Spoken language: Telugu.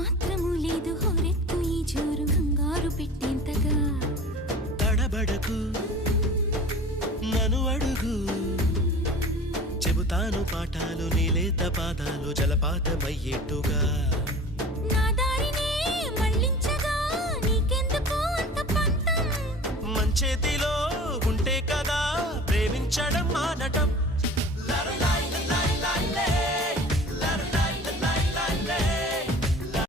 మాత్రము లేదు హోరెత్తు ఈ జోరు కంగారు పెట్టేంతగా. తడబడకు నన్ను అడుగు, చెబుతాను పాఠాలు నీలేత పాదాలు జలపాతమయ్యేట్టుగా.